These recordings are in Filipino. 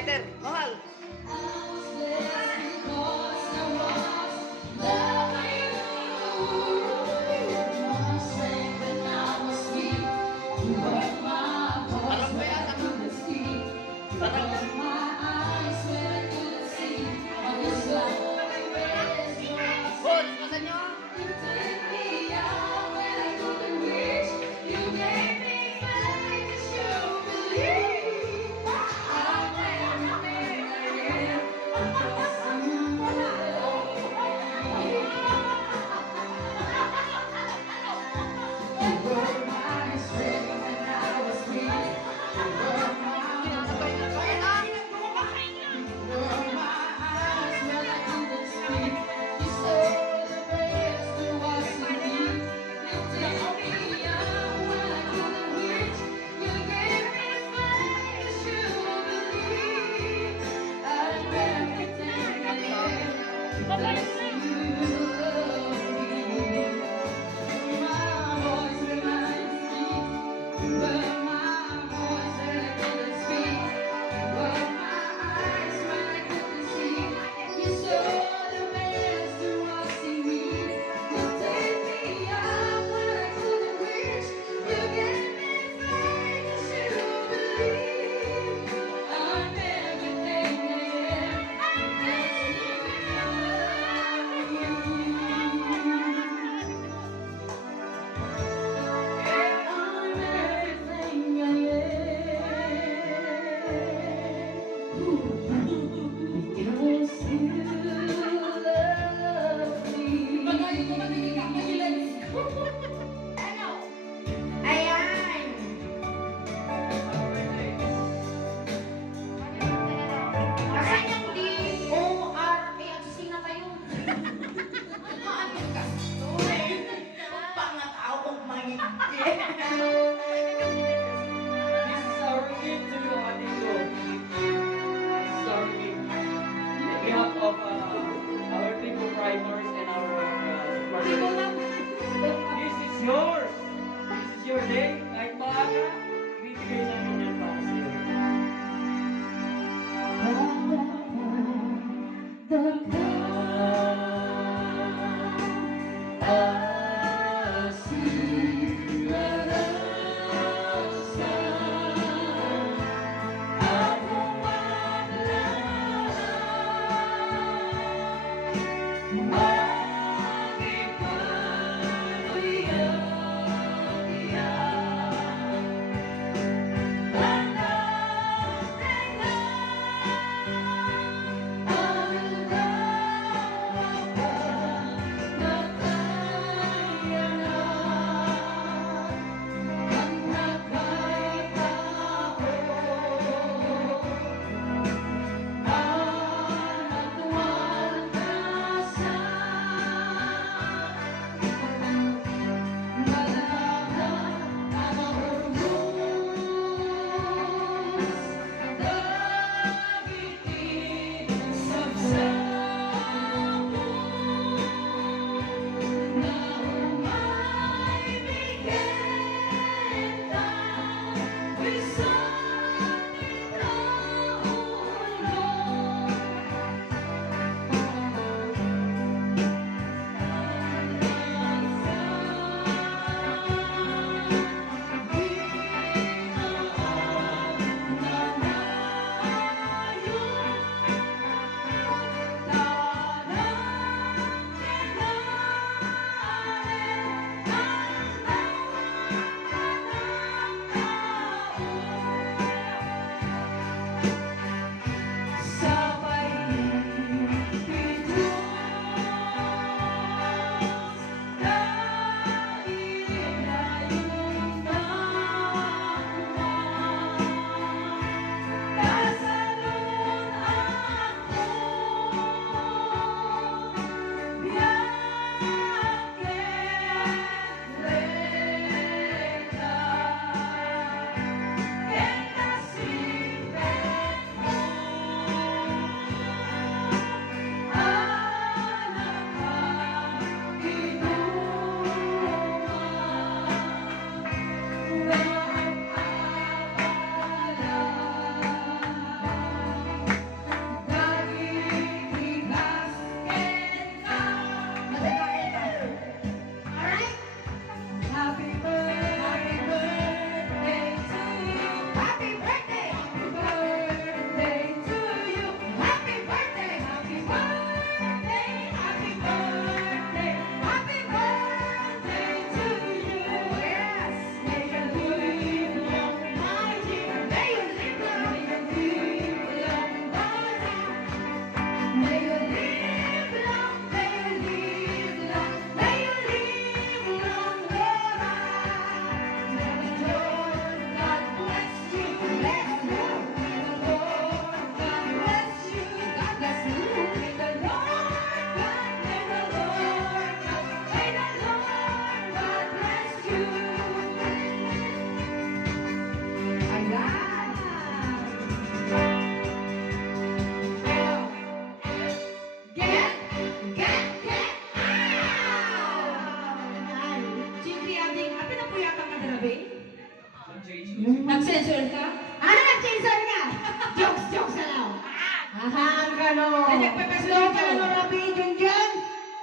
fighter. Mahal. Parang ba yan? Parang Boss, pasan nyo. Nag-censure ka? Nag-censor ka! Jokes na lang. Ang gano'n. Ay, nagpapasunod Slow ka. ka na rabi, Junjun.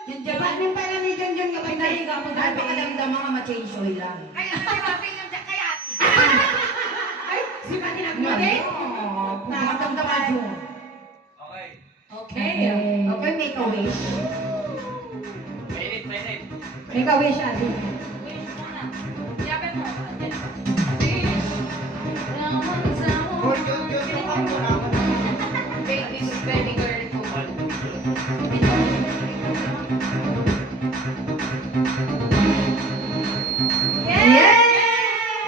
Junjun. Paano pa na ni Junjun kapag Pinariga mo Ay, grabe. pakalamdam mga ma-change oil lang. Kaya natin yung kayat. Ay, si Pati nagmali. Nakakatanda ka dyan. Okay. Okay. Okay, make a wish. Mainit. Make a wish, Ate. Wish mo na. Yabe mo. Yan. Hoy, Junjun, yung pangmulaman. Baby girl ko.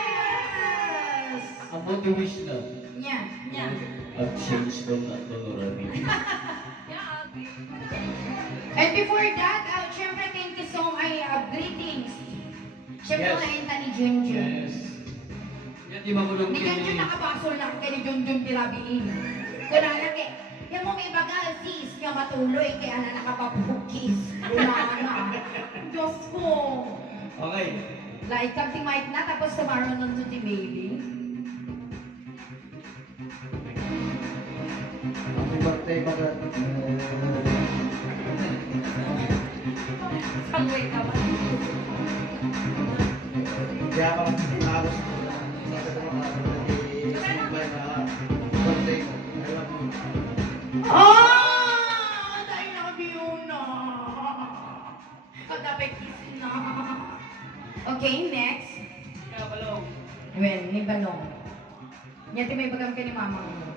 Yes! Ang moto wish na. Nya. Yan. At change daw na Honorary. And before that, syempre, thank you so much. Greetings. Syempre, Yes. nakita ni Junjun. Yes. Yan di makulong Ni Junjun nakabasol lang kay ni Junjun tirabiin. Kuna lang eh. Yan mo may bagal sis nga matuloy kaya na nakapapukis. Wala na. Diyos ko. Okay. Like, something might na tapos tomorrow nun to the baby. Happy birthday, Bagat. Pag-wait ka ba? Kaya pa tapos sabi ko mga birthday na birthday ko. I love you. Dahil nakabiyo na. Kadapit kiss na. Okay, next. Kaya balong. Well, may balong. Nyati may bagang ka ni mama mo.